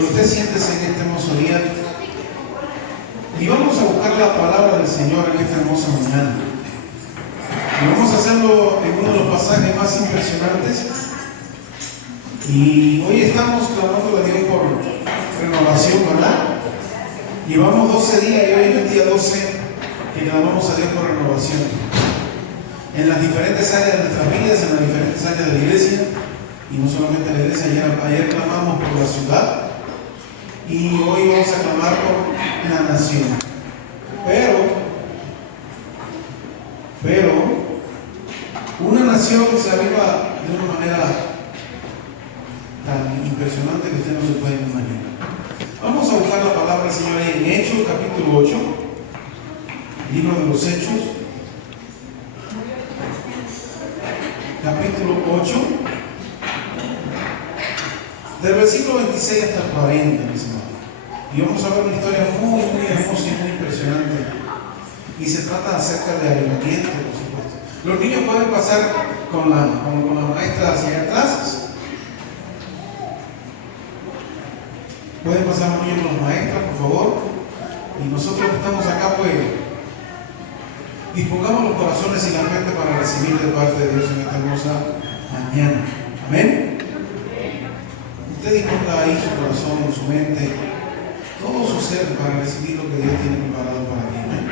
Usted siéntese en este hermoso día y vamos a buscar la palabra del Señor en esta hermosa mañana. Y vamos a hacerlo en uno de los pasajes más impresionantes. Y hoy estamos clamando a Dios por renovación, ¿verdad? Llevamos 12 días y hoy es el día 12 que clamamos a Dios por renovación. En las diferentes áreas de nuestras vidas, en las diferentes áreas de la iglesia, y no solamente en la iglesia, ayer clamamos por la ciudad y hoy vamos a clamar por la nación. Pero una nación se aviva de una manera tan impresionante que usted no se puede imaginar. Vamos a buscar la palabra del Señor en Hechos, capítulo 8, libro de los Hechos, capítulo 8, del versículo 26 hasta el 40, mis hermanos. Y vamos a ver una historia muy hermosa y muy impresionante. Y se trata acerca de avivamiento, por supuesto. Los niños pueden pasar con la maestra hacia atrás. Pueden pasar los niños con las maestras, por favor. Y nosotros que estamos acá, pues, dispongamos los corazones y la mente para recibir de parte de Dios en esta hermosa mañana. Amén. Usted disponga ahí su corazón, su mente, todo su ser para recibir lo que Dios tiene preparado para ti. ¿Amén?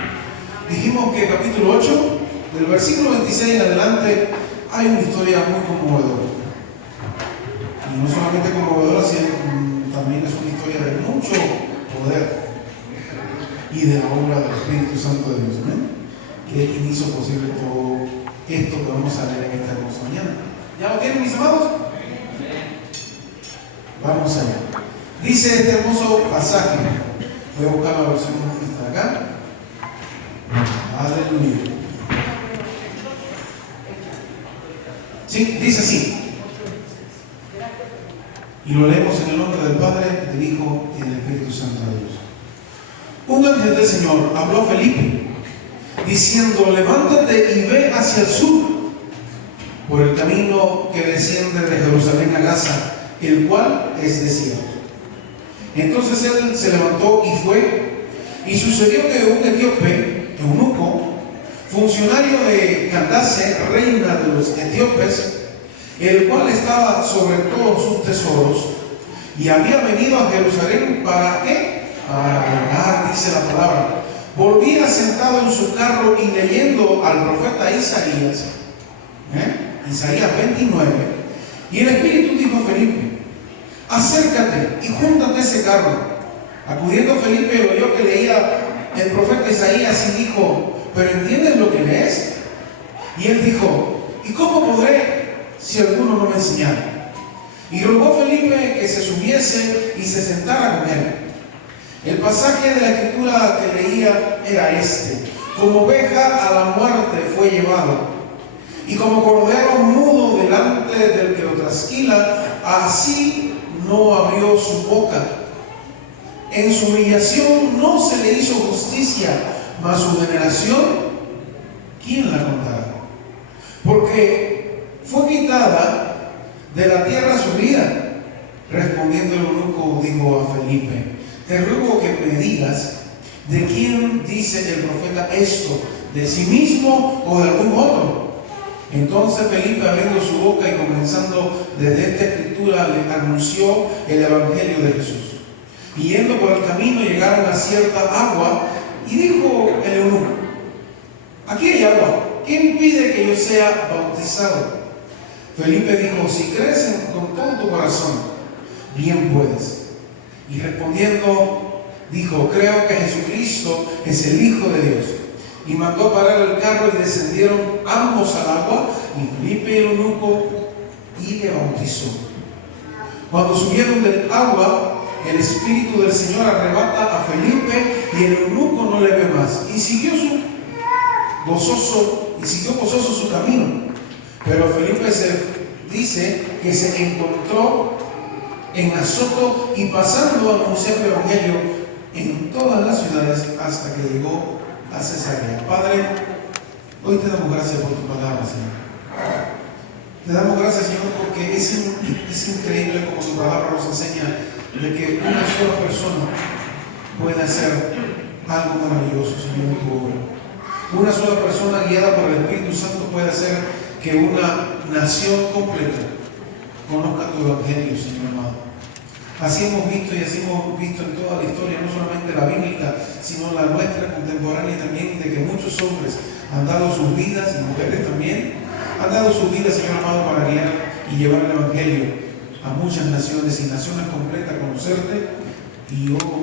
Dijimos que capítulo 8, del versículo 26 en adelante, hay una historia muy conmovedora. Y no solamente conmovedora, sino también es una historia de mucho poder y de la obra del Espíritu Santo de Dios. ¿Amén? Que es quien hizo posible todo esto que vamos a leer en esta hermosa mañana. ¿Ya lo tienen, mis amados? Vamos allá. Dice este hermoso pasaje. Voy a buscar la versión que está acá. Aleluya. Sí, dice así. Y lo leemos en el nombre del Padre, del Hijo y del Espíritu Santo de Dios. Un ángel del Señor habló a Felipe, diciendo: levántate y ve hacia el sur, por el camino que desciende de Jerusalén a Gaza, el cual es desierto. Entonces él se levantó y fue, y sucedió que un etíope, eunuco, funcionario de Candace, reina de los etíopes, el cual estaba sobre todos sus tesoros, y había venido a Jerusalén ¿para qué? Para adorar, dice la palabra. Volvía sentado en su carro y leyendo al profeta Isaías, Isaías 29, y el Espíritu dijo a Felipe: acércate y júntate a ese carro. Acudiendo Felipe, oyó que leía el profeta Isaías y dijo: ¿pero entiendes lo que lees? Y él dijo: ¿y cómo podré si alguno no me enseñara? Y rogó Felipe que se subiese y se sentara con él. El pasaje de la escritura que leía era este: como oveja a la muerte fue llevado, y como cordero mudo delante del que lo trasquila, así no abrió su boca. En su humillación no se le hizo justicia, mas su generación, ¿quién la contará? Porque fue quitada de la tierra su vida. Respondiendo el eunuco, dijo a Felipe: te ruego que me digas, ¿de quién dice el profeta esto? ¿De sí mismo o de algún otro? Entonces Felipe, abriendo su boca y comenzando desde esta escritura, le anunció el evangelio de Jesús. Y yendo por el camino llegaron a cierta agua, y dijo el eunuco: aquí hay agua, ¿qué impide que yo sea bautizado? Felipe dijo: si crees con todo tu corazón, bien puedes. Y respondiendo dijo: creo que Jesucristo es el Hijo de Dios. Y mandó parar el carro y descendieron ambos al agua, y Felipe y el eunuco, y le bautizó. Cuando subieron del agua, el Espíritu del Señor arrebata a Felipe, y el eunuco no le ve más, y siguió gozoso su camino. Pero Felipe dice que se encontró en Azoto, y pasando a anunciar el evangelio en todas las ciudades hasta que llegó a Cesarea. Padre, hoy te damos gracias por tu palabra, Señor. Te damos gracias, Señor, porque es increíble como tu palabra nos enseña de que una sola persona puede hacer algo maravilloso, Señor, en tu obra. Una sola persona guiada por el Espíritu Santo puede hacer que una nación completa conozca tu Evangelio, Señor amado. Así hemos visto y así hemos visto en toda la historia, no solamente la bíblica, sino la nuestra contemporánea también, de que muchos hombres han dado sus vidas, y mujeres también, han dado sus vidas, Señor amado, para guiar y llevar el Evangelio a muchas naciones y naciones completas, conocerte y, oh,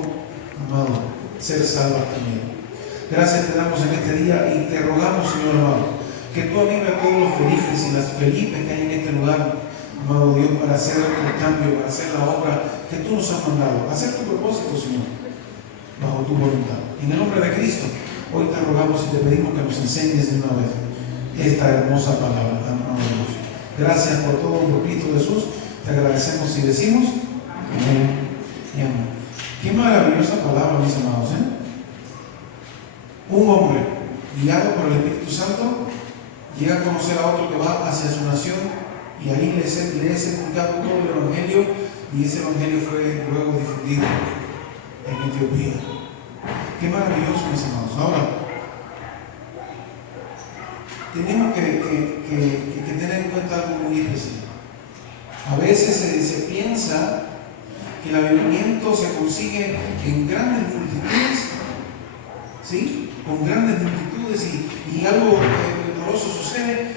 amado, ser salvas también. Gracias te damos en este día y te rogamos, Señor amado, que tú avives a todos los Felipes y las Felipes que hay en este lugar, amado Dios, para hacer el cambio, para hacer la obra que tú nos has mandado, hacer tu propósito, Señor, bajo tu voluntad. En el nombre de Cristo, hoy te rogamos y te pedimos que nos enseñes de una vez esta hermosa palabra, amado Dios. Gracias por todo, por Cristo Jesús. Te agradecemos y decimos amén y amén. Qué maravillosa palabra, mis amados, ¿eh? Un hombre guiado por el Espíritu Santo llega a conocer a otro que va hacia su nación y ahí le es explicado todo el Evangelio, y ese Evangelio fue luego difundido en Etiopía. Qué maravilloso, mis amados. Ahora, tenemos que tener en cuenta algo muy especial. A veces se piensa que el avivamiento se consigue en grandes multitudes, ¿sí? Con grandes multitudes y algo doloroso sucede.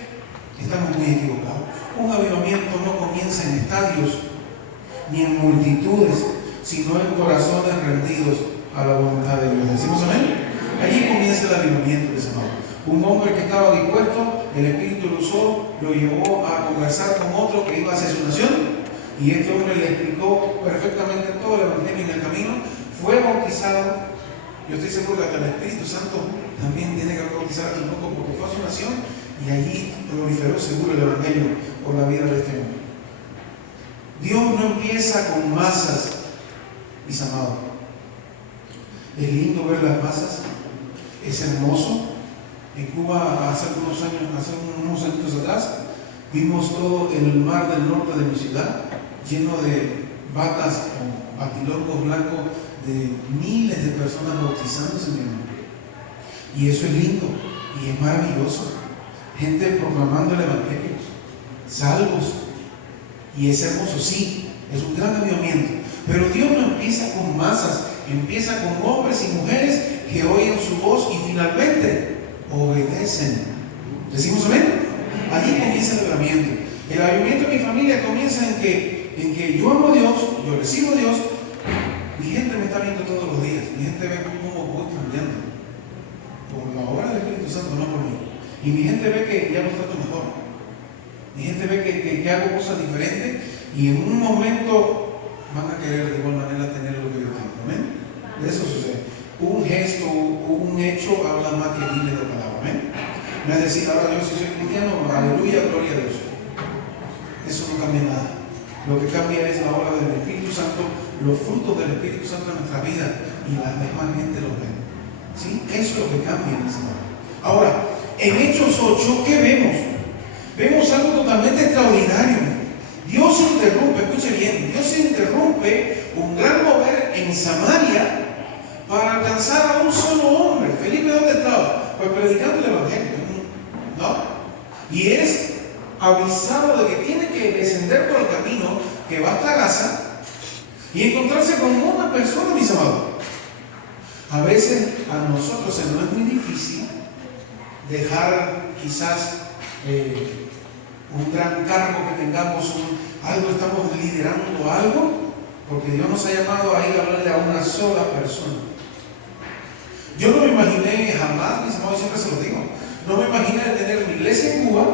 Estamos muy equivocados. Un avivamiento no comienza en estadios ni en multitudes, sino en corazones rendidos a la voluntad de Dios. ¿Decimos amén? Allí comienza el avivamiento, mis amados. Un hombre que estaba dispuesto, el Espíritu lo usó, lo llevó a conversar con otro que iba hacia su nación, y este hombre le explicó perfectamente todo el Evangelio en el camino, fue bautizado. Yo estoy seguro que hasta el Espíritu Santo también tiene que bautizar un poco, porque fue a su nación y allí proliferó seguro el Evangelio por la vida de este hombre. Dios no empieza con masas, mis amados. Es lindo ver las masas, es hermoso. En Cuba, hace unos años atrás, vimos todo el mar del norte de mi ciudad lleno de batas o batilocos blancos de miles de personas bautizándose en mi nombre. Y eso es lindo y es maravilloso. Gente proclamando el Evangelio, salvos. Y es hermoso, sí, es un gran avivamiento. Pero Dios no empieza con masas, empieza con hombres y mujeres que oyen su voz y finalmente obedecen. ¿Decimos amén? Allí comienza el avivamiento. El avivamiento de mi familia comienza en que yo amo a Dios, yo recibo a Dios. Mi gente me está viendo todos los días. Mi gente ve cómo voy cambiando. Por la obra del Espíritu Santo, no por mí. Y mi gente ve que ya los trato mejor. Mi gente ve que hago cosas diferentes y en un momento van a querer de igual manera tener lo que yo tengo. ¿Amén? Eso sucede. Un gesto, un hecho habla más que miles de palabras. ¿Amén? No es decir, ahora yo si soy cristiano, aleluya, gloria a Dios. Eso no cambia nada. Lo que cambia es la obra del Espíritu Santo, los frutos del Espíritu Santo en nuestra vida, y la demás gente los ve. ¿Sí? Eso es lo que cambia en ese momento. Ahora, en Hechos 8, ¿qué vemos? Vemos algo totalmente extraordinario. Dios interrumpe, escuche bien, Dios interrumpe un gran mover en Samaria para alcanzar a un solo hombre. Felipe, ¿dónde estaba? Pues predicando el Evangelio, ¿no? Y es avisado de que tiene que descender por el camino que va hasta Gaza y encontrarse con una persona, mis amados. A veces a nosotros se nos es muy difícil dejar quizás un gran cargo que tengamos, algo, estamos liderando algo, porque Dios nos ha llamado a ir a hablarle a una sola persona. Yo no me imaginé jamás, mis amados, siempre se lo digo, no me imaginé tener una iglesia en Cuba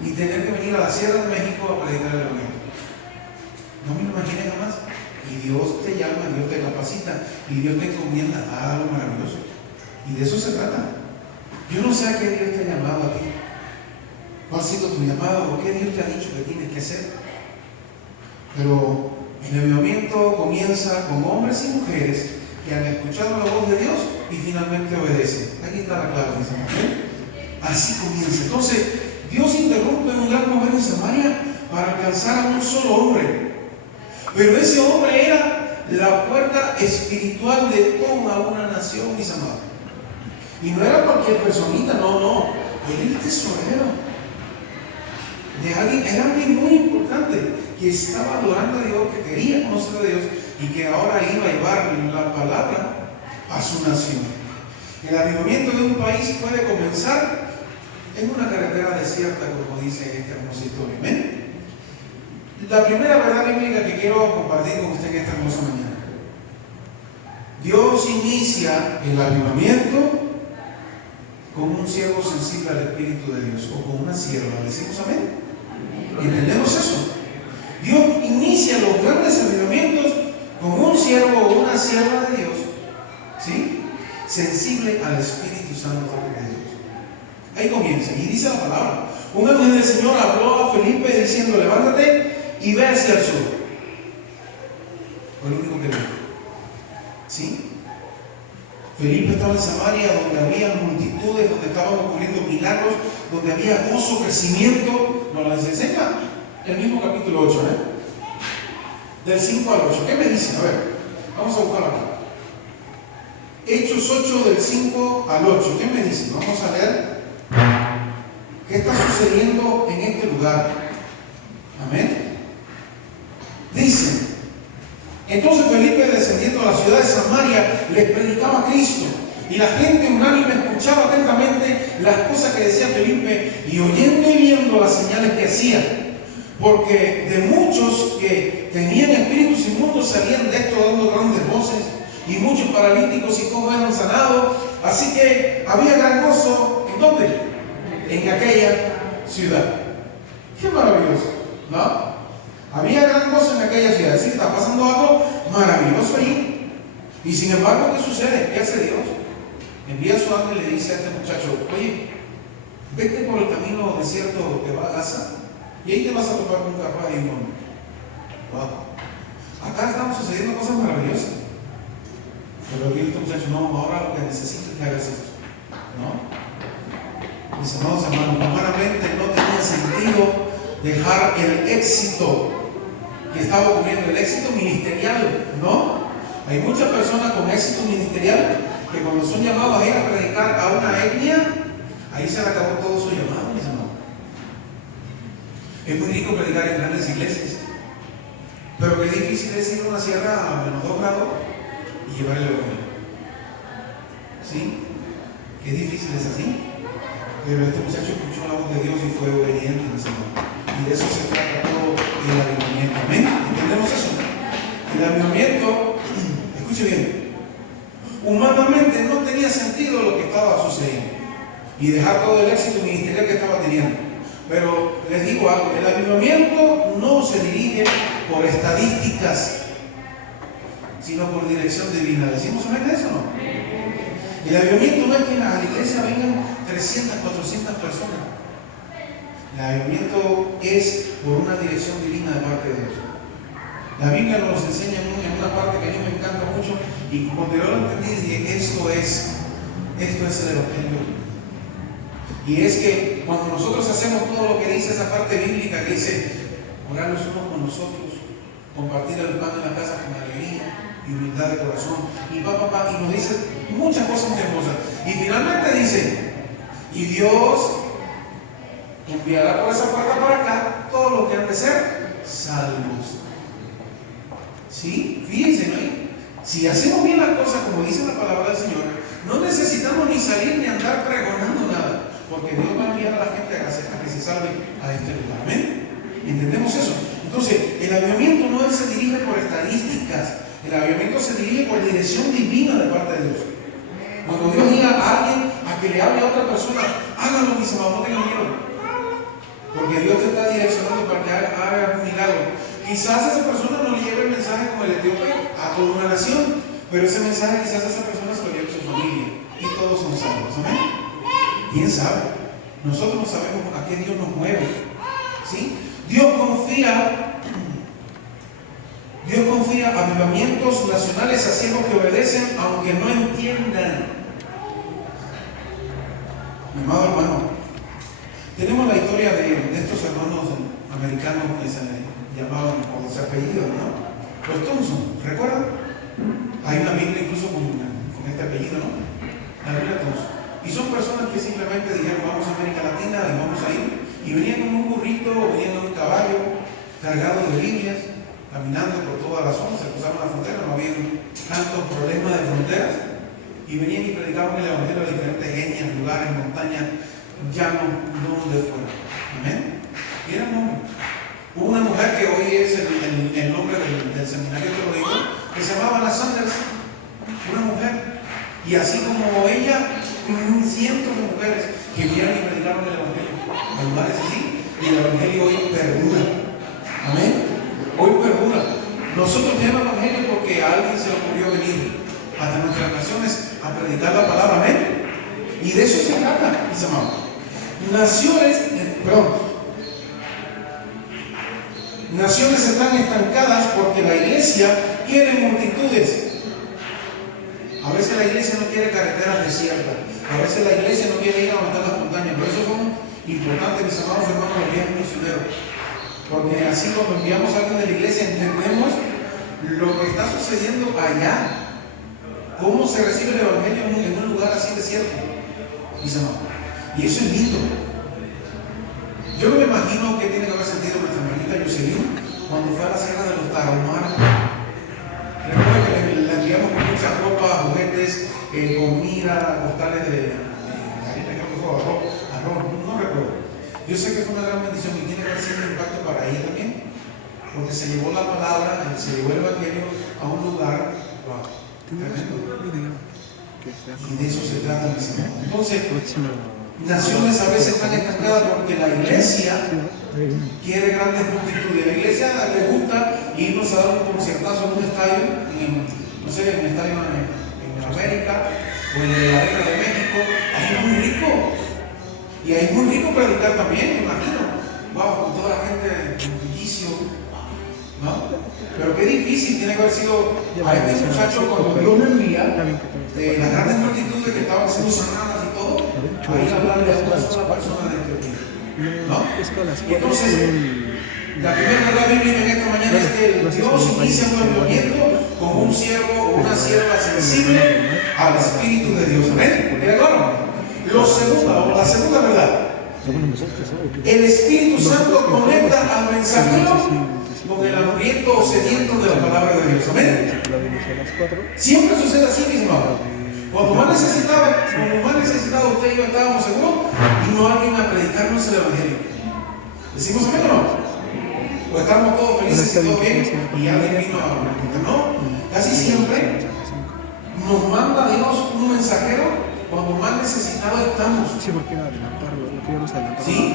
y tener que venir a la Sierra de México a predicar el Evangelio. No me lo imaginé jamás. Y Dios te llama, Dios te capacita y Dios te encomienda a algo maravilloso. Y de eso se trata. Yo no sé a qué Dios te ha llamado a ti. ¿Cuál ha sido tu llamado? ¿O qué Dios te ha dicho que tienes que hacer? Pero el avivamiento comienza con hombres y mujeres que han escuchado la voz de Dios y finalmente obedecen. Aquí está la clave, ¿sí? Así comienza. Entonces, Dios interrumpe un gran mover en Samaria para alcanzar a un solo hombre. Pero ese hombre era la puerta espiritual de toda una nación, mis amados. Y no era cualquier personita, no. Era el tesorero de alguien, era alguien muy importante que estaba adorando a Dios, que quería conocer a Dios y que ahora iba a llevar la palabra a su nación. El avivamiento de un país puede comenzar en una carretera desierta, como dice este hermoso historia. ¿Amén? La primera verdad bíblica que quiero compartir con usted en esta hermosa mañana: Dios inicia el avivamiento con un siervo sensible al Espíritu de Dios, o con una sierva. ¿Decimos amén? ¿Entendemos eso? Dios inicia los grandes avivamientos con un siervo o una sierva de Dios, ¿sí?, sensible al Espíritu Santo de Dios. Ahí comienza, y dice la palabra: un ángel del Señor habló a Felipe diciendo: levántate y ve hacia el sur. Fue lo único que dijo, ¿sí? Felipe estaba en Samaria, donde había multitudes, donde estaban ocurriendo milagros, donde había gozo, crecimiento. Nos lo enseña el mismo capítulo 8, del 5 al 8. ¿Qué me dice? A ver, vamos a buscarlo acá. Hechos 8, del 5 al 8. ¿Qué me dice? Vamos a leer qué está sucediendo en este lugar. Amén. Dice: entonces Felipe, descendiendo a la ciudad de Samaria, les predicaba a Cristo, y la gente unánime escuchaba atentamente las cosas que decía Felipe, y oyendo y viendo las señales que hacía, porque de muchos que tenían espíritus inmundos salían de esto dando grandes voces, y muchos paralíticos y cojos eran sanados. Así que había gran gozo. ¿En dónde? En aquella ciudad. Qué maravilloso, ¿no? Había gran gozo en aquella ciudad. Es decir, está pasando algo maravilloso ahí. Y sin embargo, ¿qué sucede? ¿Qué hace Dios? Envía a su ángel y le dice a este muchacho: oye, vete por el camino desierto que va a Gaza, y ahí te vas a topar con un caballo y un hombre. Wow. Acá están sucediendo cosas maravillosas. Pero aquí este muchacho: no, ahora lo que necesito es que hagas esto, ¿no? Mis amados hermanos, humanamente no tenía sentido dejar el éxito que estaba ocurriendo, el éxito ministerial, ¿no? Hay muchas personas con éxito ministerial que cuando son llamados a ir a predicar a una etnia, ahí se le acabó todo su llamado, mis hermanos. Es muy rico predicar en grandes iglesias, pero qué difícil es ir a una sierra a -2 grados y llevar el evangelio. ¿Sí? Qué difícil es así. Pero este muchacho escuchó la voz de Dios y fue obediente, mis hermanos. Y de eso se trata todo el avivamiento. ¿Amén? ¿Entendemos eso? El avivamiento, escuche bien, humanamente no tenía sentido lo que estaba sucediendo y dejar todo el éxito ministerial que estaba teniendo. Pero les digo algo: el avivamiento no se dirige por estadísticas, sino por dirección divina. ¿Decimos amén de eso o no? El avivamiento no es que a la iglesia vengan 300, 400 personas. El avivamiento es por una dirección divina de parte de Dios. La Biblia nos enseña en una parte que a mí me encanta mucho, y cuando yo lo entendí dije: esto es el evangelio. Y es que cuando nosotros hacemos todo lo que dice esa parte bíblica, que dice orar los unos con nosotros, compartir el pan en la casa con alegría y humildad de corazón, y y nos dice muchas cosas muy hermosas. Y finalmente dice: y Dios enviará por esa puerta para acá todos los que han de ser salvos. ¿Sí? Fíjense, ¿no? Si hacemos bien las cosas como dice la palabra del Señor, no necesitamos ni salir ni andar pregonando nada, porque Dios va a enviar a la gente a que se salve a este lugar. ¿Amén? ¿Entendemos eso? Entonces, el avivamiento no se dirige por estadísticas. El avivamiento se dirige por dirección divina de parte de Dios. Cuando Dios diga a alguien a que le hable a otra persona, hágalo, mis amados, no tengan miedo. Porque Dios te está direccionando para que haga un milagro. Quizás esa persona no le lleve el mensaje como el etíope a toda una nación, pero ese mensaje quizás esa persona se lo lleve a su familia y todos son salvos. ¿Amén? ¿Quién sabe? Nosotros no sabemos a qué Dios nos mueve. ¿Sí? Dios confía avivamientos nacionales a siervos que obedecen aunque no entiendan. Mi amado hermano, tenemos la historia de estos hermanos americanos que se llamaban por sus apellidos, ¿no? Los Thompson, ¿recuerdan? son personas que simplemente dijeron vamos a América Latina y vamos a ir, y venían en un burrito o venían en un caballo cargado de Biblias, caminando por toda la zona, se cruzaron la frontera, no había tantos problemas de fronteras, y venían y predicaban el evangelio a diferentes etnias, lugares, montañas, llanos, donde fuera. Amén. Y eran hombres. Hubo una mujer que hoy es el nombre del seminario teológico, que se llamaba Anna Sanders, una mujer. Y así como ella, cientos de mujeres que vinieron y predicaron el evangelio a lugares así, y el evangelio hoy perdura. Amén. Hoy perdura. Nosotros tenemos el evangelio porque a alguien se le ocurrió venir hasta nuestras naciones a predicar la palabra. Amén. Y de eso se trata, mis amados. Naciones están estancadas porque la iglesia quiere multitudes. A veces la iglesia no quiere carreteras desiertas. A veces la iglesia no quiere ir a aumentar las montañas. Por eso son importantes, mis amados hermanos, los viajes misioneros. Porque así cuando enviamos a alguien de la iglesia entendemos lo que está sucediendo allá. Cómo se recibe el evangelio en un lugar así desierto. Mis amados. Y eso es lindo. Yo no me imagino qué tiene que haber sentido nuestra hermanita Jocelyn cuando fue a la Sierra de los Tarahumaras. Recuerdo que le enviamos con muchas ropas, juguetes, comida, postales de harina, creo que fue arroz, no recuerdo. Yo sé que fue una gran bendición y tiene que haber sido un impacto para ella también, porque se llevó la palabra, se llevó el evangelio a un lugar tremendo. Y de eso se trata, mis hermanos. Entonces, naciones a veces están estancadas porque la iglesia quiere grandes multitudes. La iglesia le gusta irnos a dar un conciertazo en un estadio, no sé, en un estadio en América o en la Arena de México. Ahí es muy rico. Y ahí es muy rico predicar también, me imagino. Wow, con toda la gente en bullicio, ¿no? Pero qué difícil tiene que haber sido a este muchacho cuando Dios lo envía, de las grandes multitudes que estaban siendo sanadas y todo, a ir a hablarle a una sola persona de Etiopía, ¿no? Y entonces, la primera verdad bíblica en esta mañana es que Dios inicia un movimiento con un siervo o una sierva sensible al Espíritu de Dios. ¿Amén? ¿Queda claro? La segunda verdad, el Espíritu Santo conecta al mensajero con el hambriento o sediento de la palabra de Dios. Amén. Siempre sucede así, mis hermanos. Cuando más necesitado usted y yo estábamos seguros, vino alguien a predicarnos el evangelio. ¿Decimos amén o no? O estamos todos felices y todo bien y alguien vino a predicar. No, casi siempre nos manda Dios un mensajero cuando más necesitados estamos. Sí, porque adelantarlo, lo queríamos adelantar. Sí,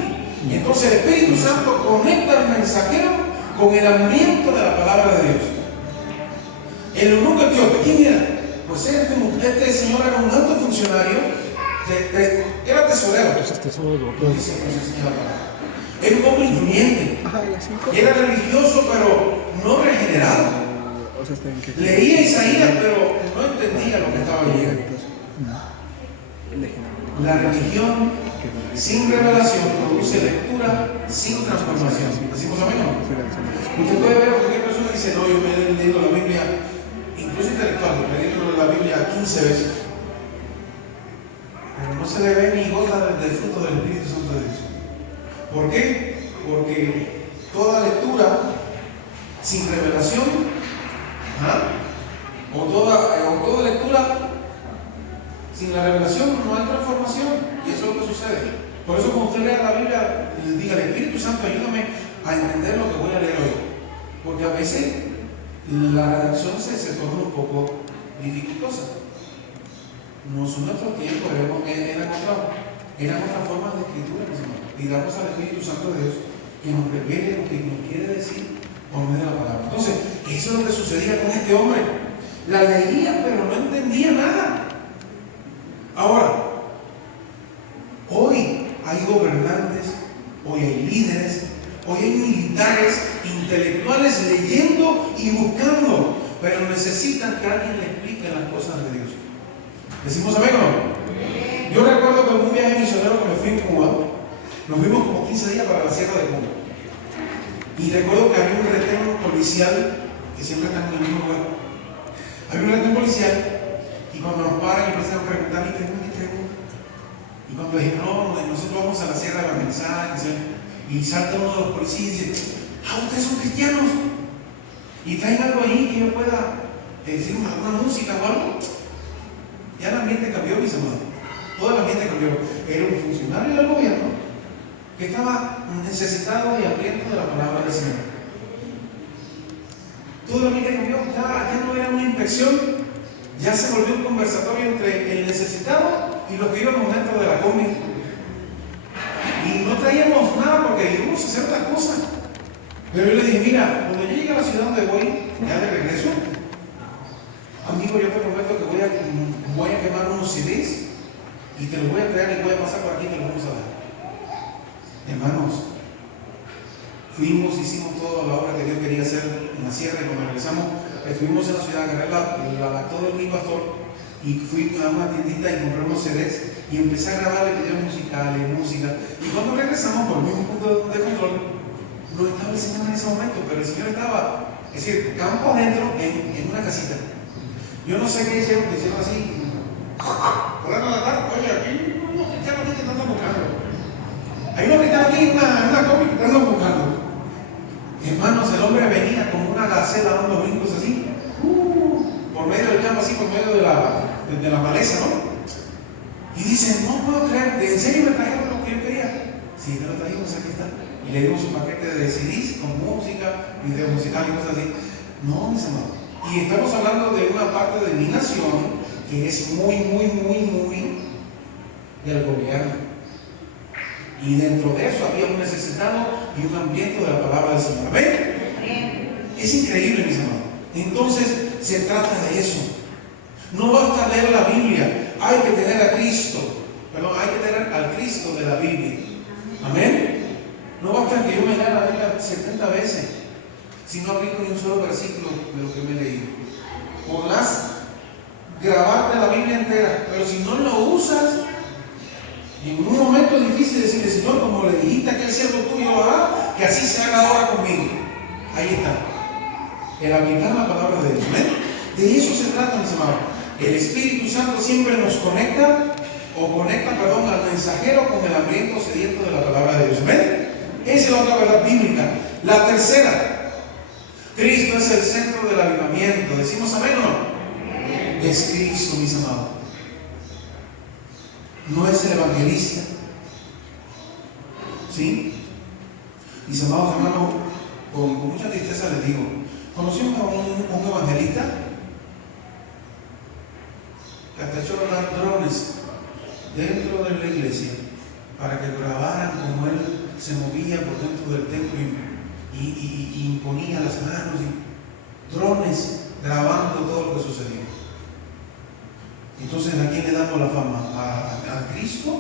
y entonces el Espíritu Santo conecta al mensajero con el hambriento de la palabra de Dios. El eunuco etíope, ¿quién era? Pues este señor era un alto funcionario, era tesorero. Entonces tesoro Lo dice, nos enseña la palabra. Era un hombre influyente. Era religioso, pero no regenerado. Leía Isaías, pero no entendía lo que estaba leyendo. La religión sin revelación produce lectura sin transformación. ¿Decimos amén o no? Usted puede ver a cualquier persona que dice, no, yo me he leído la Biblia, incluso intelectual, me he leído la Biblia 15 veces. Pero no se le ve ni gota del fruto del Espíritu Santo de Dios. ¿Por qué? Porque toda lectura sin revelación, o toda lectura sin la revelación no hay transformación, y eso es lo que sucede. Por eso cuando usted lea la Biblia, diga, el Espíritu Santo, ayúdame a entender lo que voy a leer hoy. Porque a veces la redacción se torna un poco dificultosa. No son nuestros tiempos, eran otras formas de escritura, y damos al Espíritu Santo de Dios que nos revele lo que nos quiere decir por medio de la palabra. Entonces, eso es lo que sucedía con este hombre. La leía, pero no entendía nada. Ahora, hoy hay gobernantes, hoy hay líderes, hoy hay militares, intelectuales leyendo y buscando, pero necesitan que alguien le explique las cosas de Dios. ¿Decimos amén o no? Yo recuerdo que en un viaje misionero que me fui en Cuba, nos fuimos como 15 días para la Sierra de Cuba. Y recuerdo que había un retén policial, que siempre está en el mismo lugar. Había un retén policial, y cuando nos paran y empiezan a preguntar, ¿y qué? Y cuando le dije, no, nosotros vamos a la sierra de evangelizar, y salta uno de los policías y dice, ustedes son cristianos, y traen algo ahí que yo pueda decir alguna música o algo. Ya el ambiente cambió, mis amados. Todo el ambiente cambió. Era un funcionario del gobierno que estaba necesitado y hambriento de la palabra del Señor. Todo el ambiente cambió. Ya no era una inspección, ya se volvió un conversatorio entre el necesitado y los que íbamos dentro de la combi. Y no traíamos nada porque íbamos a hacer otras cosas. Pero yo le dije, mira, cuando yo llegue a la ciudad donde voy, ya de regreso, amigo, yo te prometo que voy a quemar unos CDs y te los voy a traer y voy a pasar por aquí y te los vamos a dar. Hermanos, fuimos, hicimos toda la obra que Dios quería hacer en la sierra, y cuando regresamos, estuvimos en la ciudad, agarré la lactó de mi pastor y fui a una tiendita y compré unos CDs y empecé a grabar videos musicales, música. Y cuando regresamos por el mismo punto de control, no estaba el Señor en ese momento, pero el Señor estaba, es decir, campo adentro en una casita. Yo no sé qué hicieron, que hicieron así. Por la tarde, oye, aquí unos cristianos que están buscando. Hay unos cristianos aquí en una cómic que están buscando. Hermanos, el hombre venía como una gacela dando brincos así, por medio del campo, así por medio de la maleza, ¿no? Y dice, no puedo creer, ¿en serio me trajeron lo que yo quería? Sí, te lo trajimos, aquí está. Y le dimos un paquete de CDs con música, video musical y cosas así. No, mis amados. Y estamos hablando de una parte de mi nación que es muy del gobierno. Y dentro de eso había un necesitado y un hambriento de la palabra del Señor. ¿Ven? Es increíble, mis amados. Entonces se trata de eso. No basta leer la Biblia, hay que tener a Cristo. Perdón, hay que tener al Cristo de la Biblia. Amén. No basta que yo me lea la Biblia 70 veces si no aplico ni un solo versículo de lo que me he leído. Podrás grabarte la Biblia entera, pero si no lo usas, en un momento difícil decirle, Señor, como le dijiste a aquel siervo tuyo, ¿verdad? Que así se haga ahora conmigo. Ahí está. El aplicar la palabra de Dios. ¿Ven? De eso se trata, mis amados. El Espíritu Santo siempre nos conecta, al mensajero con el hambriento sediento de la palabra de Dios. ¿Ven? Esa es la otra verdad bíblica. La tercera, Cristo es el centro del avivamiento. ¿Decimos amén o no? Es Cristo, mis amados. No es el evangelista. ¿Sí? Mis amados hermanos, con mucha tristeza les digo, conocimos a un evangelista que hasta echó a dar drones dentro de la iglesia para que grabaran cómo él se movía por dentro del templo y imponía las manos, y drones grabando todo lo que sucedía. Entonces, ¿a quién le damos la fama? ¿A Cristo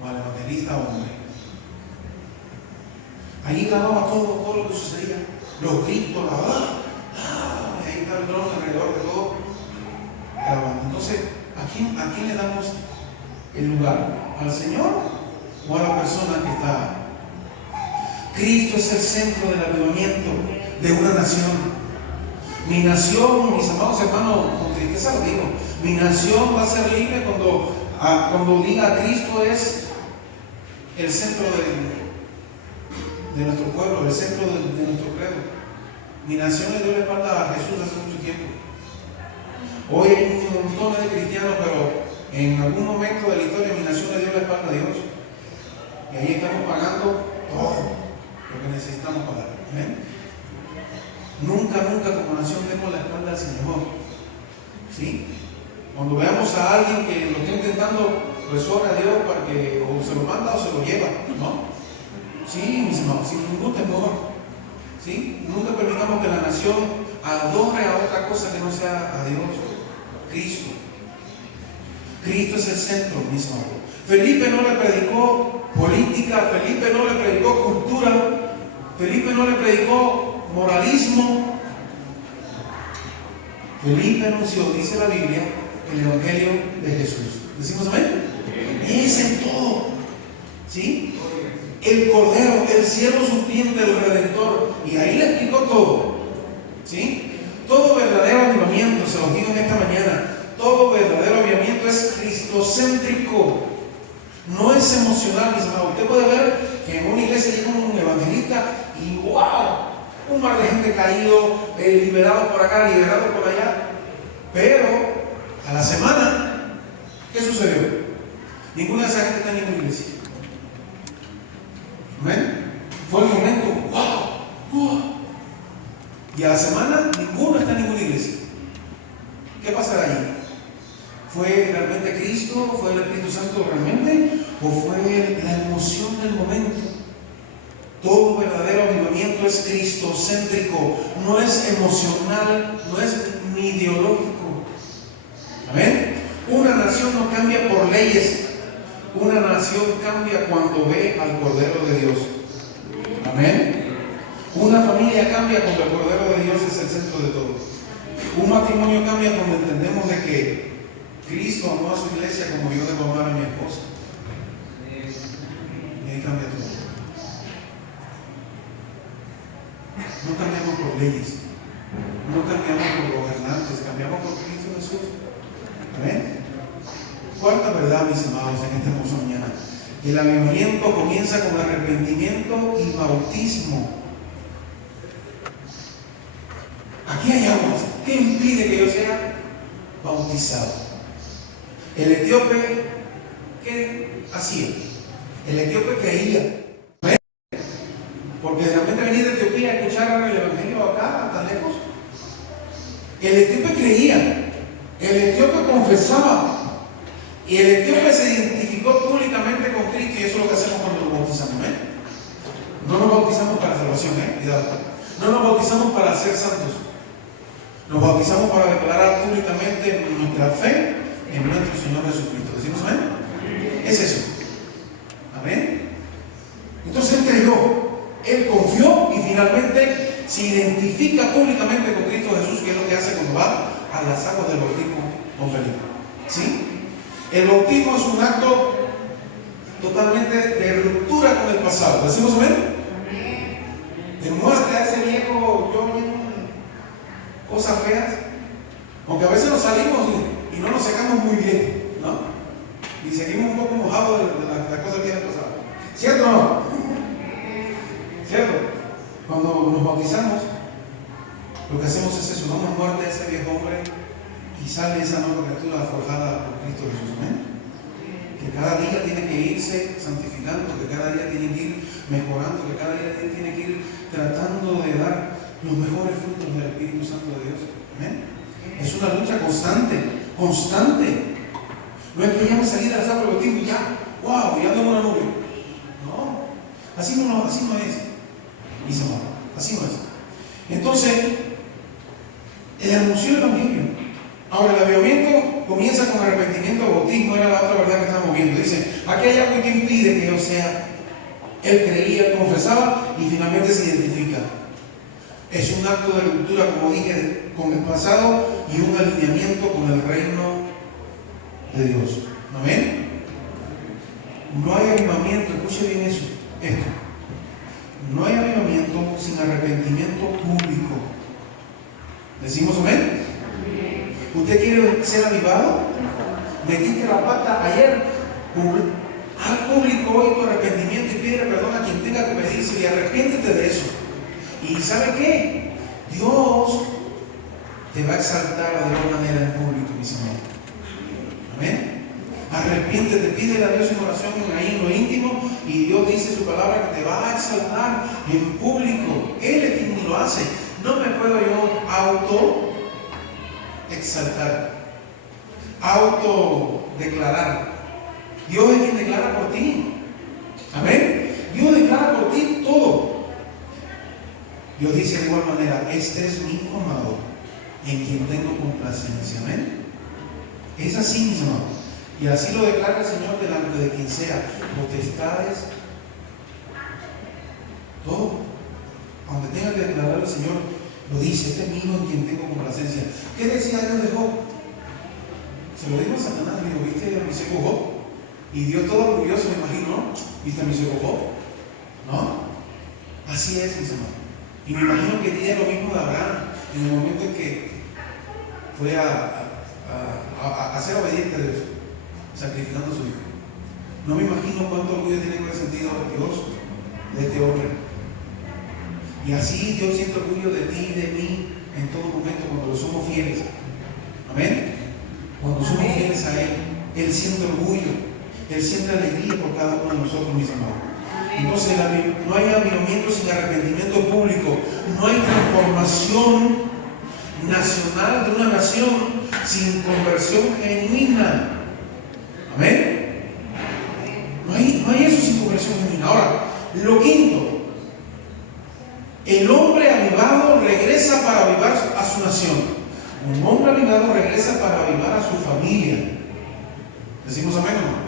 o al evangelista hombre? Ahí grababa todo lo que sucedía, los gritos, y ahí está el dron alrededor de todo grabando. Entonces, ¿a quién le damos el lugar? ¿Al Señor o a la persona que está? Cristo es el centro del avivamiento de una nación. Mi nación, mis amados hermanos, con tristeza lo digo, mi nación va a ser libre cuando diga Cristo es el centro de nuestro pueblo, el centro de nuestro credo. Mi nación le dio la espalda a Jesús hace mucho tiempo. Hoy hay un montón de cristianos, pero en algún momento de la historia mi nación le dio la espalda a Dios. Y ahí estamos pagando todo lo que necesitamos pagar. ¿Amén? Nunca como nación demos la espalda al Señor. ¿Sí? Cuando veamos a alguien que lo está intentando, resuelve a Dios para que o se lo manda o se lo lleva, ¿no? Sí, mis hermanos, sin ningún temor. ¿Sí? Nunca permitamos que la nación adore a otra cosa que no sea a Dios. Cristo. Cristo es el centro, mis hermanos. Felipe no le predicó política, Felipe no le predicó cultura, Felipe no le predicó moralismo. Felipe anunció, dice la Biblia, el Evangelio de Jesús. ¿Decimos amén? Es en todo. ¿Sí? El Cordero, el siervo sufriente, el Redentor. Y ahí le explicó todo. ¿Sí? Todo verdadero avivamiento, se los digo en esta mañana, todo verdadero avivamiento es cristocéntrico. es emocional, mis amados. Usted puede ver que en una iglesia llega un evangelista y ¡wow! Un mar de gente caído, liberado por acá, liberado por allá. Pero a la semana, ¿qué sucedió? Ninguna de esas gente está en ninguna iglesia. ¿Amén? Fue el momento, ¡wow! ¡Wow! Y a la semana, ninguno está en ninguna iglesia. ¿Qué pasará ahí? ¿Fue realmente Cristo? ¿Fue el Espíritu Santo realmente? ¿O fue la emoción del momento? Todo verdadero avivamiento es cristocéntrico, no es emocional, no es ni ideológico. ¿Amén? Una nación no cambia por leyes, una nación cambia cuando ve al Cordero de Dios. Amén. Una familia cambia cuando el Cordero de Dios es el centro de todo. Un matrimonio cambia cuando entendemos de que Cristo amó a su iglesia como yo debo amar a mi esposa. Y ahí cambia todo. No cambiamos por leyes, no cambiamos por gobernantes, cambiamos por Cristo Jesús. ¿Amén? Cuarta verdad, mis amados, en esta hermosa mañana. El avivamiento comienza con arrepentimiento y bautismo. Aquí hay aguas. ¿Qué impide que yo sea bautizado? El etíope, ¿qué hacía? El etíope creía. Porque de repente venir de Etiopía a escuchar el evangelio acá, tan lejos. El etíope creía. El etíope confesaba. Y el etíope se identificó públicamente con Cristo. Y eso es lo que hacemos cuando nos bautizamos. No nos bautizamos para salvación, cuidado. No nos bautizamos para ser santos. Nos bautizamos para declarar públicamente nuestra fe en nuestro Señor Jesucristo. ¿Decimos amén? Es eso. Amén. Entonces él creyó, él confió y finalmente se identifica públicamente con Cristo Jesús, que es lo que hace cuando va a las aguas del bautismo con Felipe. ¿Sí? El bautismo es un acto totalmente de ruptura con el pasado. ¿Decimos amén? De muerte a ese viejo yo mismo, cosas feas, aunque a veces nos salimos y no nos secamos muy bien, ¿no? Y seguimos un poco mojados de las cosas viejas pasadas. ¿Cierto o no? ¿Cierto? Cuando nos bautizamos, lo que hacemos es eso, damos muerte a ese viejo hombre y sale esa nueva criatura forjada por Cristo Jesús. ¿Amén? Que cada día tiene que irse santificando, que cada día tiene que ir mejorando, que cada día tiene que ir tratando de dar los mejores frutos del Espíritu Santo de Dios. ¿Amén? Es una lucha constante, constante. No es que ya me salí de la sala del bautismo y ya, wow, ya tengo una nube. No, así no es. Mis amados, así no es. Entonces, el anuncio del Evangelio. Ahora, el avivamiento comienza con arrepentimiento, bautismo, era la otra verdad que estamos viendo. Dice, aquí hay algo que impide que yo sea. Él creía, confesaba y finalmente se identifica. Es un acto de ruptura, como dije, con el pasado y un alineamiento con el reino de Dios. ¿Amén? No hay avivamiento, escuche bien eso, esto. No hay avivamiento sin arrepentimiento público. ¿Decimos amén? ¿Usted quiere ser avivado? Metiste la pata ayer. Haz público hoy tu arrepentimiento y pide perdón a quien tenga que pedirse y arrepiéntete de eso. ¿Y sabe qué? Dios te va a exaltar de alguna manera en público, mis amados. Amén. Arrepiéntete, pídele a Dios en oración ahí en lo íntimo y Dios dice su palabra que te va a exaltar en público. Él es quien lo hace. No me puedo yo auto exaltar, auto declarar. Dios es quien declara por ti. Amén. Dios declara por ti todo. Dios dice de igual manera, este es mi hijo amado, en quien tengo complacencia. Amén. Es así, mis amados. Y así lo declara el Señor delante de quien sea. Potestades, todo. Cuando tenga que declarar el Señor, lo dice, este es mi hijo en quien tengo complacencia. ¿Qué decía Dios de Job? Se lo dijo a Satanás, le dijo, ¿viste a mi siervo Job? Y Dios todo orgulloso, me imagino, ¿viste a mi siervo Job? ¿No? Así es, mis amados. Y me imagino que diría lo mismo de Abraham en el momento en que fue a ser obediente a Dios, sacrificando a su hijo. No me imagino cuánto orgullo tiene que haber sentido Dios de este hombre. Y así Dios siente orgullo de ti y de mí en todo momento cuando somos fieles. Amén. Cuando somos fieles a Él, Él siente orgullo, Él siente alegría por cada uno de nosotros, mis amados. Entonces no hay avivamiento sin arrepentimiento público, no hay transformación nacional de una nación sin conversión genuina. Amén. No hay eso sin conversión genuina. Ahora, lo quinto, el hombre avivado regresa para avivar a su nación. Un hombre avivado regresa para avivar a su familia. ¿Decimos amén o no?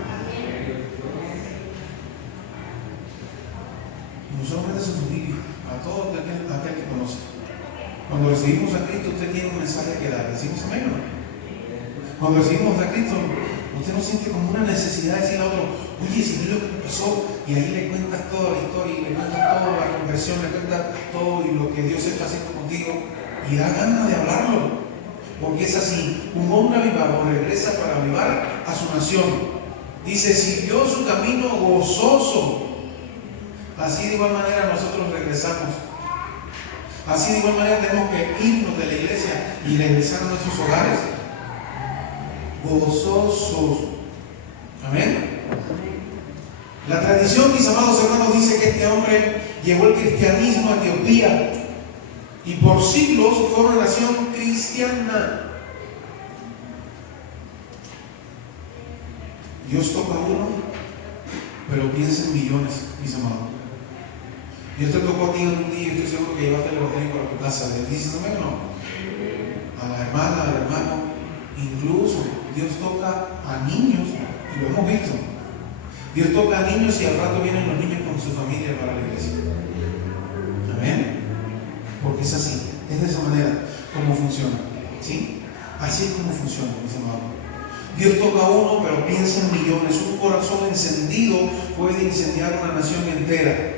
No solamente a su familia, a todo aquel que conoce. Cuando recibimos a Cristo, usted tiene un mensaje que dar. ¿Decimos amén o no? Cuando recibimos a Cristo, usted no siente como una necesidad de decirle a otro, oye, si ves lo que me pasó, y ahí le cuentas toda la historia, y le cuentas toda la conversión, le cuentas todo y lo que Dios está haciendo contigo, y da ganas de hablarlo. Porque es así, un hombre avivado regresa para avivar a su nación. Dice, siguió su camino gozoso. Así de igual manera nosotros regresamos. Así de igual manera tenemos que irnos de la iglesia y regresar a nuestros hogares gozosos. Amén. La tradición, mis amados hermanos, dice que este hombre llevó el cristianismo a Etiopía y por siglos fue una nación cristiana. Dios toca a uno, pero piensa en millones, mis amados. Dios te tocó a ti un día y estoy seguro que llevaste el evangelio para tu casa. ¿Le dices amén o no? A la hermana, al hermano. Incluso Dios toca a niños, y lo hemos visto. Dios toca a niños y al rato vienen los niños con su familia para la iglesia. Amén. Porque es así, es de esa manera como funciona. ¿Sí? Así es como funciona, mis amados. Dios toca a uno, pero piensa en millones. Un corazón encendido puede incendiar una nación entera.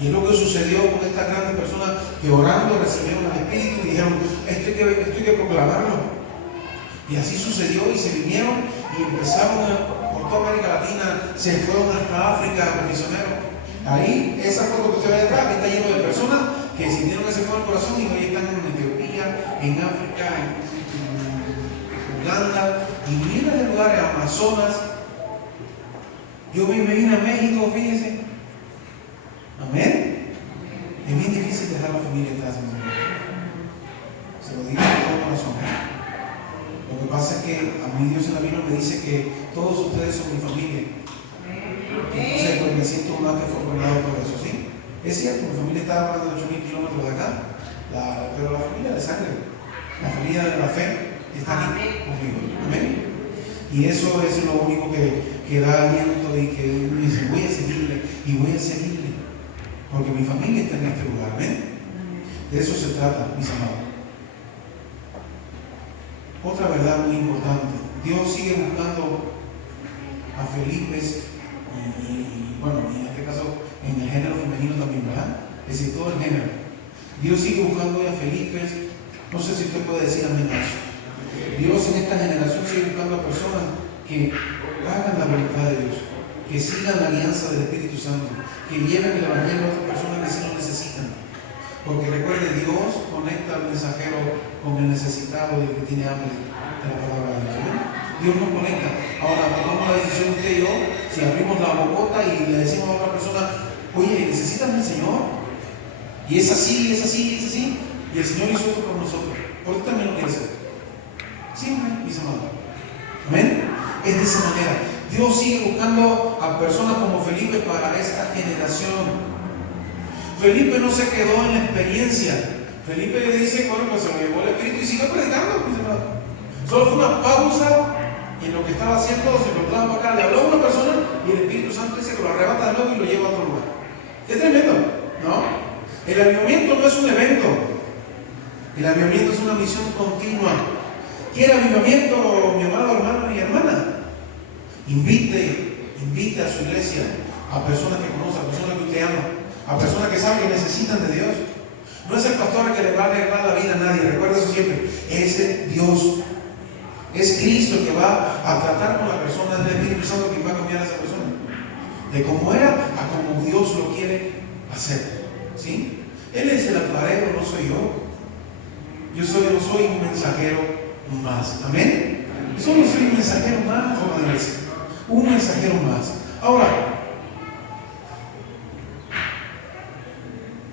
Y es lo que sucedió con estas grandes personas que orando recibieron al Espíritu y dijeron, esto hay que proclamarlo. Y así sucedió y se vinieron y empezaron por toda América Latina, se fueron hasta África, misioneros. Ahí, esa foto que usted ve atrás, está lleno de personas que sintieron ese fuego al corazón y hoy están en Etiopía, en África, en Uganda y miles de lugares, Amazonas. Yo me vine a México, fíjense. Amén. Es bien difícil dejar la familia atrás, mis hermanos. Se lo digo de todo corazón. Lo que pasa es que a mí Dios en la Biblia me dice que todos ustedes son mi familia. Entonces pues me siento más que afortunado por eso, ¿sí? Es cierto, mi familia está a más de 8,000 kilómetros de acá, pero la familia de sangre, la familia de la fe está aquí conmigo. Amén. Y eso es lo único que da aliento y que uno dice, voy a seguirle y voy a seguirle. Porque mi familia está en este lugar. Amén. De eso se trata, mis amados. Otra verdad muy importante. Dios sigue buscando a Felipe y en este caso en el género femenino también, ¿verdad? Es decir, todo el género. Dios sigue buscando a Felipe. No sé si usted puede decir amén a eso. Dios en esta generación sigue buscando a personas que hagan la voluntad de Dios, que sigan la alianza del Espíritu Santo, que lleven el evangelio a otras personas que sí lo necesitan. Porque recuerde, Dios conecta al mensajero con el necesitado y el que tiene hambre de la palabra de Dios. ¿No? Dios nos conecta. Ahora tomamos la decisión usted y yo, si abrimos la bocota y le decimos a otra persona, oye, ¿necesitas al Señor? Y es así, es así, es así. Y el Señor hizo esto por nosotros. ¿Por qué también lo quiere hacer? Siempre, mis amados. Amén. Es de esa manera. Dios sigue buscando a personas como Felipe para esta generación. Felipe no se quedó en la experiencia. Felipe le dice, bueno, pues se lo llevó el Espíritu y siguió predicando, mis hermanos. Solo fue una pausa en lo que estaba haciendo, se lo trajo para acá, le habló a una persona y el Espíritu Santo dice que lo arrebata de nuevo y lo lleva a otro lugar. Qué tremendo, ¿no? El avivamiento no es un evento. El avivamiento es una misión continua. ¿Quiere avivamiento, mi amado hermano y hermana? Invite a su iglesia a personas que conoce, a personas que usted ama, a personas que saben que necesitan de Dios. No es el pastor que le va a arreglar la vida a nadie, recuerda eso siempre. Es Dios. Es Cristo el que va a tratar con la persona, es el Espíritu Santo quien va a cambiar a esa persona. de cómo era a cómo Dios lo quiere hacer. ¿Sí? Él es el alfarero, no soy yo. Yo no soy un mensajero más. Amén. Solo soy un mensajero más, como debe ser. Un mensajero más. Ahora,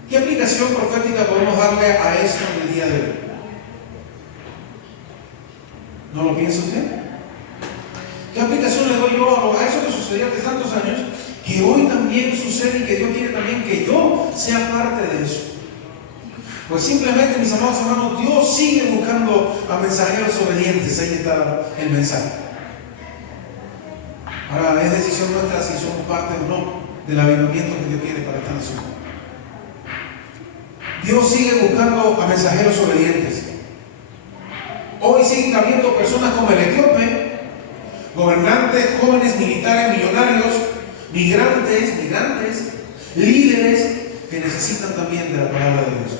¿qué aplicación profética podemos darle a esto en el día de hoy? ¿No lo piensa usted? ¿Qué aplicación le doy yo a eso que sucedió hace tantos años, que hoy también sucede y que Dios quiere también que yo sea parte de eso? Pues simplemente, mis amados hermanos, Dios sigue buscando a mensajeros obedientes. Ahí está el mensaje. Ahora es decisión nuestra si somos parte o no del avivamiento que Dios quiere para esta nación. Dios sigue buscando a mensajeros obedientes. Hoy siguen habiendo personas como el etíope, gobernantes, jóvenes, militares, millonarios, migrantes, líderes que necesitan también de la palabra de Dios.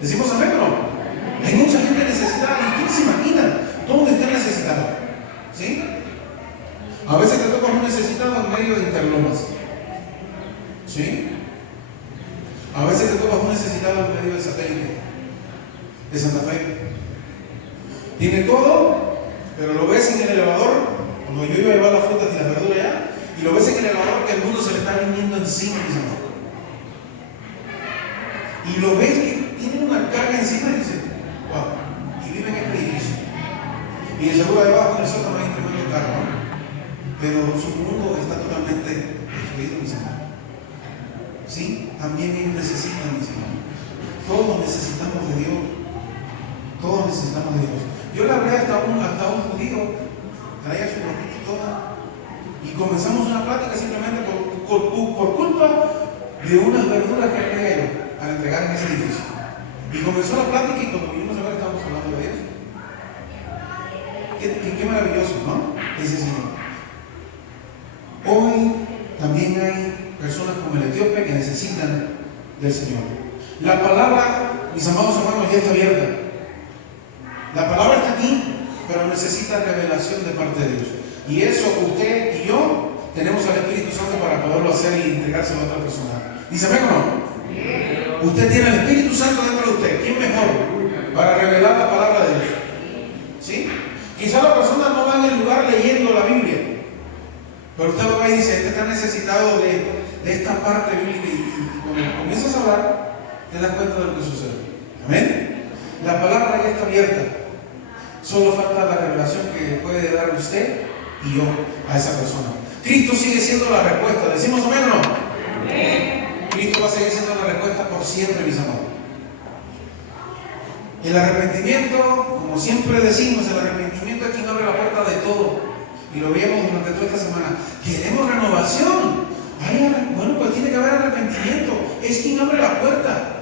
¿Decimos amén o no? Hay mucha gente necesitada. ¿Y quién se imagina dónde está necesitado? ¿Sí? A veces te toca un necesitado en medio de Interlomas. ¿Sí? A veces te toca un necesitado en medio de Satélite, de Santa Fe. Tiene todo, pero lo ves en el elevador, cuando yo iba a llevar las frutas y las verduras allá, y lo ves en el elevador que el mundo se le está viniendo encima, mis hermanos. Y lo ves que tiene una carga encima y dice, wow, y vive en este edificio. Y de seguro debajo en el sótano hay tremendo carro, ¿no? Pero su mundo está totalmente destruido, mis hermanos. Sí, también ellos necesitan, mis hermanos. Todos necesitamos de Dios. Todos necesitamos de Dios. Yo le hablé hasta un judío, traía su ropita y todo, y comenzamos una plática simplemente por culpa de unas verduras que traía yo al entregar en ese edificio. Y comenzó la plática y cuando vinimos a ver estábamos hablando de eso. Qué maravilloso, ¿no? Ese Señor. Hoy también hay personas como el etíope que necesitan del Señor. La palabra, mis amados hermanos, ya está abierta. La palabra está aquí, pero necesita revelación de parte de Dios. Y eso usted y yo tenemos al Espíritu Santo para poderlo hacer y entregárselo a otra persona. ¿Dice amén o no? Usted tiene el Espíritu Santo dentro de usted. ¿Quién mejor para revelar la palabra de Dios? ¿Sí? Quizá la persona no va en el lugar leyendo la Biblia, pero usted va y dice, este está necesitado de esta parte bíblica, y cuando comienzas a hablar, te das cuenta de lo que sucede. Amén. La palabra ya está abierta. Solo falta la revelación que puede dar usted y yo a esa persona. Cristo sigue siendo la respuesta. ¿Decimos amén o no? Amén. Cristo va a seguir siendo la respuesta por siempre, mis amados. El arrepentimiento, como siempre decimos, el arrepentimiento es quien abre la puerta de todo. Y lo veíamos durante toda esta semana. Queremos renovación. Bueno, pues tiene que haber arrepentimiento. Es quien abre la puerta.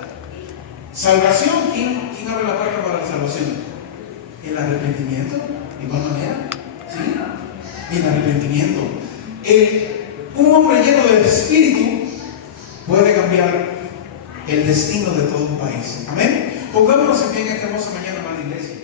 Salvación, ¿quién abre la puerta para la salvación? El arrepentimiento, de igual manera. ¿Sí? El arrepentimiento. Un hombre lleno del Espíritu puede cambiar el destino de todo un país. Amén. Pongámonos en pie en esta hermosa mañana, amada iglesia.